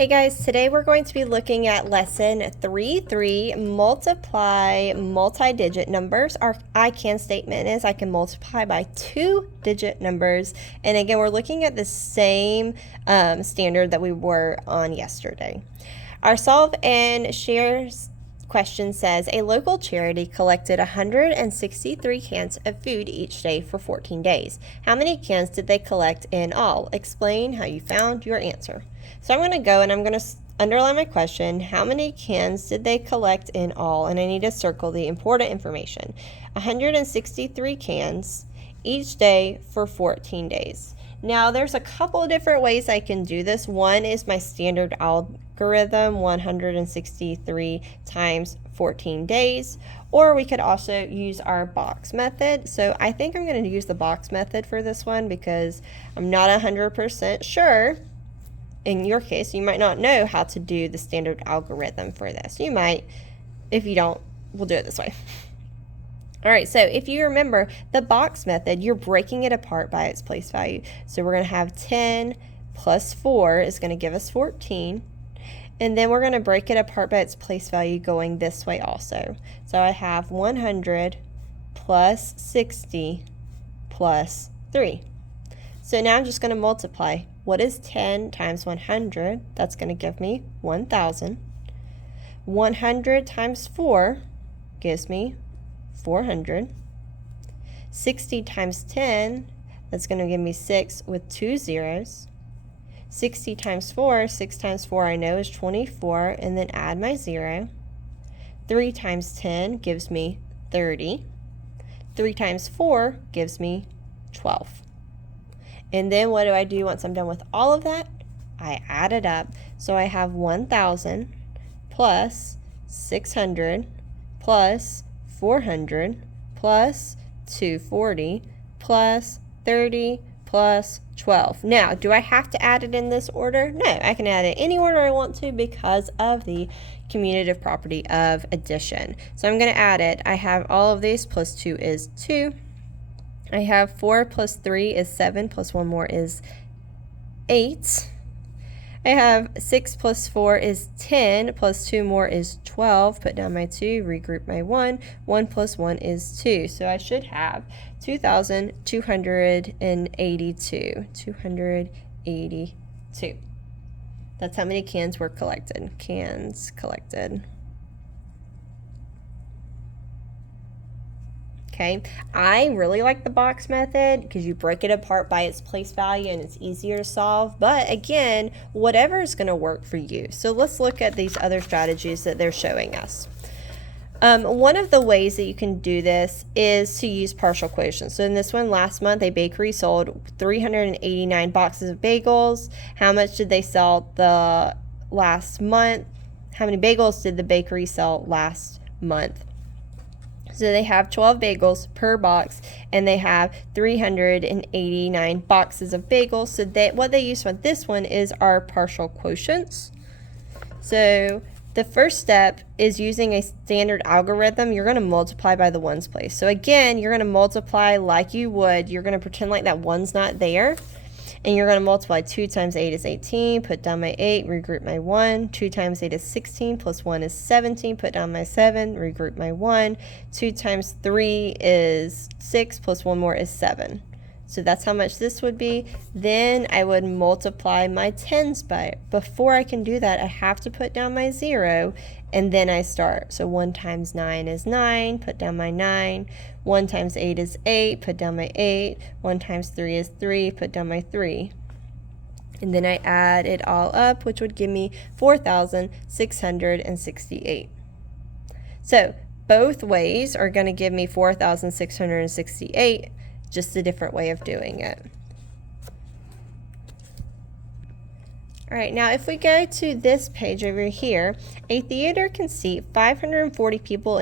Hey guys, today we're going to be looking at lesson 3.3, multiply multi-digit numbers. Our I can statement is I can multiply by 2-digit numbers. And again, we're looking at the same standard that we were on yesterday. Our solve and share question says, a local charity collected 163 cans of food each day for 14 days. How many cans did they collect in all? Explain how you found your answer. So I'm going to go and I'm going to underline my question. How many cans did they collect in all? And I need to circle the important information. 163 cans each day for 14 days. Now, there's a couple of different ways I can do this. One is my standard algorithm, 163 times 14 days, or we could also use our box method. So I think I'm going to use the box method for this one because I'm not 100% sure. In your case, you might not know how to do the standard algorithm for this. You might. If you don't, we'll do it this way. All right, so if you remember the box method, you're breaking it apart by its place value. So we're going to have 10 plus 4 is going to give us 14. And then we're going to break it apart by its place value going this way also. So I have 100 plus 60 plus 3. So now I'm just going to multiply. What is 10 times 100? That's going to give me 1,000. 100 times 4 gives me 400. 60 times 10, that's going to give me 6 with 2 zeros. 60 times 4, 6 times 4 I know is 24, and then add my 0. 3 times 10 gives me 30. 3 times 4 gives me 12. And then what do I do once I'm done with all of that? I add it up. So I have 1,000 plus 600 plus 400 plus 240 plus 30 plus 12. Now, do I have to add it in this order? No, I can add it any order I want to because of the commutative property of addition. So I'm going to add it. I have all of these plus 2 is 2. I have 4 plus 3 is 7 plus 1 more is 8. I have 6 plus 4 is 10, plus 2 more is 12. Put down my 2, regroup my 1. 1 plus 1 is 2. So I should have 2,282. 282. That's how many cans were collected. Cans collected. Okay, I really like the box method because you break it apart by its place value and it's easier to solve. But again, whatever is going to work for you. So let's look at these other strategies that they're showing us. One of the ways that you can do this is to use partial quotients. So in this one, last month, a bakery sold 389 boxes of bagels. How much did they sell the last month? How many bagels did the bakery sell last month? So they have 12 bagels per box, and they have 389 boxes of bagels. So what they use for this one is our partial quotients. So the first step is using a standard algorithm. You're going to multiply by the ones place. So again, you're going to multiply like you would. You're going to pretend like that one's not there. And you're going to multiply 2 times 8 is 18, put down my 8, regroup my 1. 2 times 8 is 16, plus 1 is 17, put down my 7, regroup my 1. 2 times 3 is 6, plus 1 more is 7. So that's how much this would be. Then I would multiply my tens by it. Before I can do that, I have to put down my 0, and then I start. So 1 times 9 is 9, put down my 9. 1 times 8 is 8, put down my 8. 1 times 3 is 3, put down my 3. And then I add it all up, which would give me 4,668. So both ways are going to give me 4,668, just a different way of doing it. All right, now if we go to this page over here, a theater can seat 540 people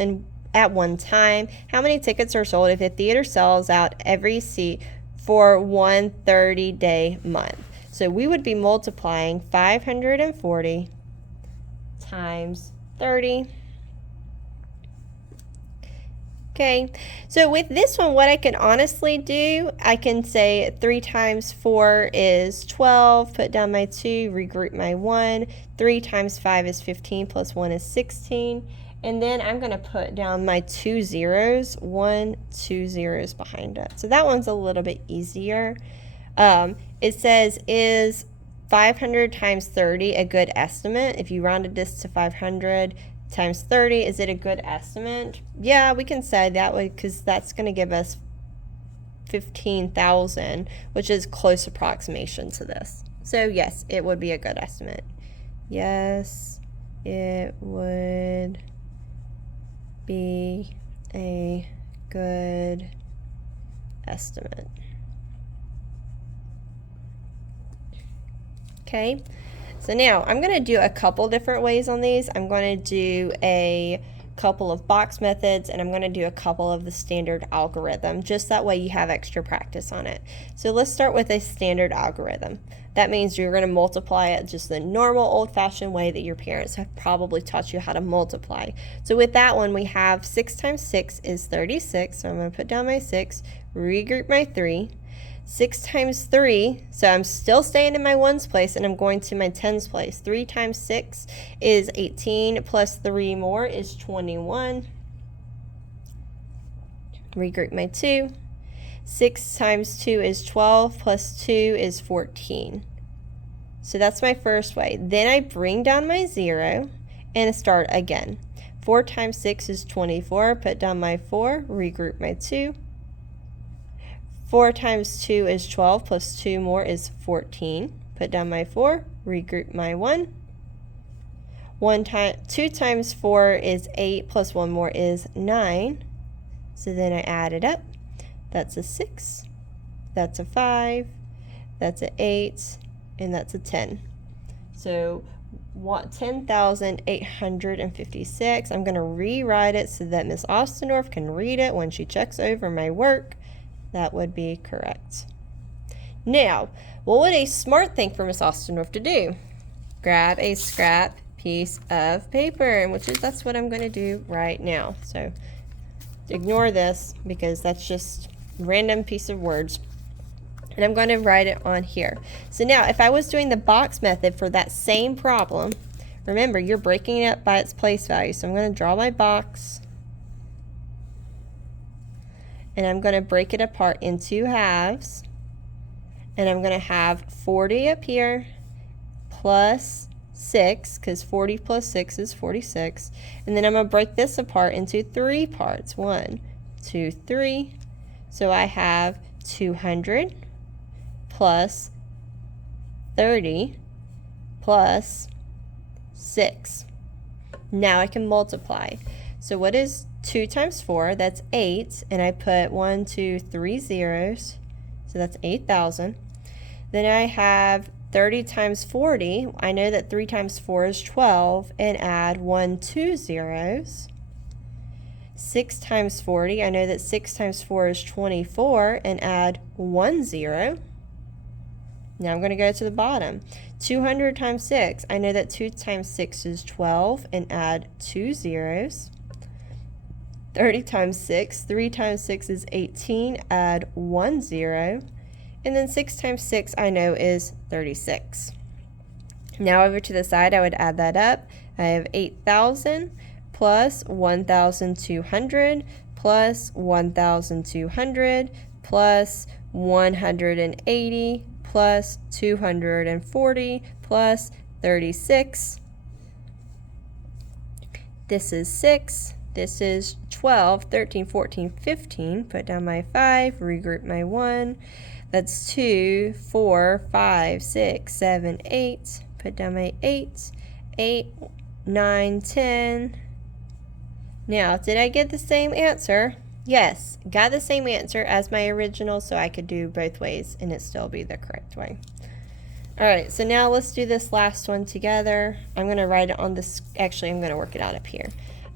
at one time. How many tickets are sold if a theater sells out every seat for one 30-day month? So we would be multiplying 540 times 30. Okay, so with this one, what I can honestly do, I can say 3 times 4 is 12, put down my 2, regroup my 1. 3 times 5 is 15, plus 1 is 16. And then I'm going to put down my 2 zeros, 1, 2 zeros behind it. So that one's a little bit easier. It says, is 500 times 30 a good estimate? If you rounded this to 500 times 30, is it a good estimate? Yeah, we can say that way because that's going to give us 15,000, which is close approximation to this. So yes, it would be a good estimate. Yes, it would be a good estimate. Okay, so now I'm going to do a couple different ways on these. I'm going to do a couple of box methods, and I'm going to do a couple of the standard algorithm, just that way you have extra practice on it. So let's start with a standard algorithm. That means you're going to multiply it just the normal old-fashioned way that your parents have probably taught you how to multiply. So with that one, we have 6 times 6 is 36, so I'm going to put down my 6, regroup my 3. 6 times 3, so I'm still staying in my ones place and I'm going to my tens place. 3 times 6 is 18, plus 3 more is 21. Regroup my 2. 6 times 2 is 12, plus 2 is 14. So that's my first way. Then I bring down my 0 and start again. 4 times 6 is 24, put down my 4, regroup my 2. 4 times 2 is 12, plus 2 more is 14. Put down my 4, regroup my 1. 2 times 4 is 8, plus 1 more is 9. So then I add it up. That's a 6, that's a 5, that's an 8, and that's a 10. So 10,856. I'm going to rewrite it so that Miss Ostendorf can read it when she checks over my work. That would be correct. Now, what would a smart thing for Miss Ostendorf to do? Grab a scrap piece of paper, and that's what I'm going to do right now. So ignore this because that's just a random piece of words. And I'm going to write it on here. So now, if I was doing the box method for that same problem, remember, you're breaking it up by its place value. So I'm going to draw my box. And I'm going to break it apart into halves. And I'm going to have 40 up here plus 6, because 40 plus 6 is 46. And then I'm going to break this apart into 3 parts. 1, 2, 3. So I have 200 plus 30 plus 6. Now I can multiply. So what is 2 times 4? That's 8, and I put 1, 2, 3 zeros, so that's 8,000. Then I have 30 times 40. I know that 3 times 4 is 12, and add 1, 2 zeros. 6 times 40. I know that 6 times 4 is 24, and add 1 zero. Now I'm going to go to the bottom. 200 times 6. I know that 2 times 6 is 12, and add 2 zeros. 30 times 6, 3 times 6 is 18, add 1 zero, and then 6 times 6 I know is 36. Now over to the side I would add that up. I have 8,000 plus 1,200 plus 1,200 plus 180 plus 240 plus 36. This is 6. This is 12, 13, 14, 15. Put down my 5, regroup my 1. That's 2, 4, 5, 6, 7, 8. Put down my 8, 8, 9, 10. Now, did I get the same answer? Yes, got the same answer as my original, so I could do both ways and it still be the correct way. Alright, so now let's do this last one together. I'm going to write it on this, actually I'm going to work it out up here.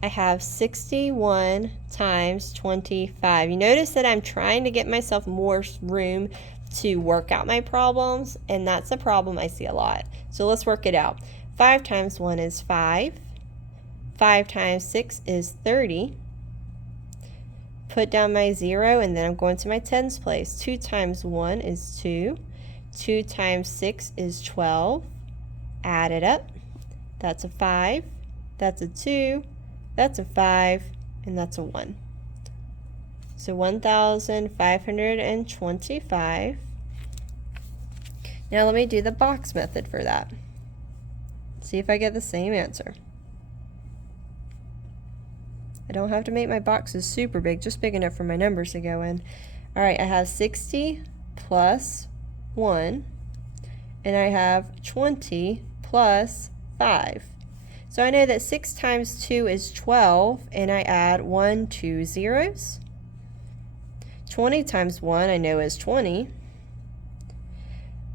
I have 61 times 25. You notice that I'm trying to get myself more room to work out my problems, and that's a problem I see a lot. So let's work it out. 5 times 1 is 5. 5 times 6 is 30. put down my 0, and then I'm going to my tens place. 2 times 1 is 2. 2 times 6 is 12. Add it up. That's a 5. That's a 2. That's a 5. And that's a 1. So 1,525. Now let me do the box method for that. See if I get the same answer. I don't have to make my boxes super big, just big enough for my numbers to go in. All right, I have 60 plus 1, and I have 20 plus 5. So I know that 6 times 2 is 12, and I add 1, 2 zeros. 20 times 1 I know is 20.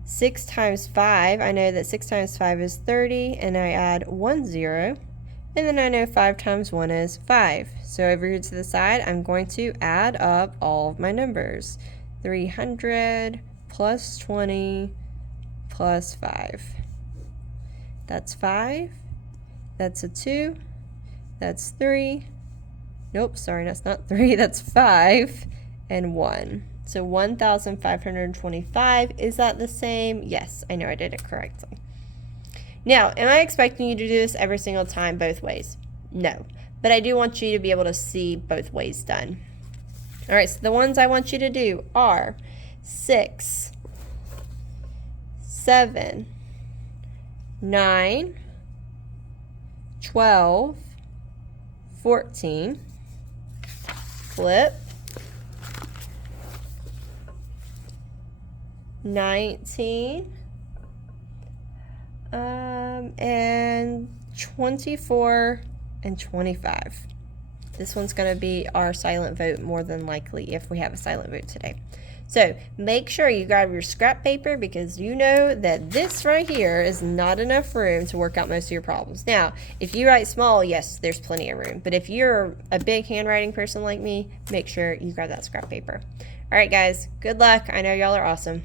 6 times 5, I know that 6 times 5 is 30, and I add 1 0. And then I know 5 times 1 is 5. So over here to the side, I'm going to add up all of my numbers. 300 plus 20 plus 5. That's 5. That's a 2. That's 3. Nope, sorry, that's not 3. That's 5 and 1. So 1,525. Is that the same? Yes, I know I did it correctly. Now, am I expecting you to do this every single time both ways? No, but I do want you to be able to see both ways done. All right, so the ones I want you to do are 6, 7, 9, 12, 14, flip, 19, and 24 and 25. This one's going to be our silent vote more than likely if we have a silent vote today. So make sure you grab your scrap paper, because you know that this right here is not enough room to work out most of your problems. Now, if you write small, yes, there's plenty of room. But if you're a big handwriting person like me, make sure you grab that scrap paper. All right, guys, good luck. I know y'all are awesome.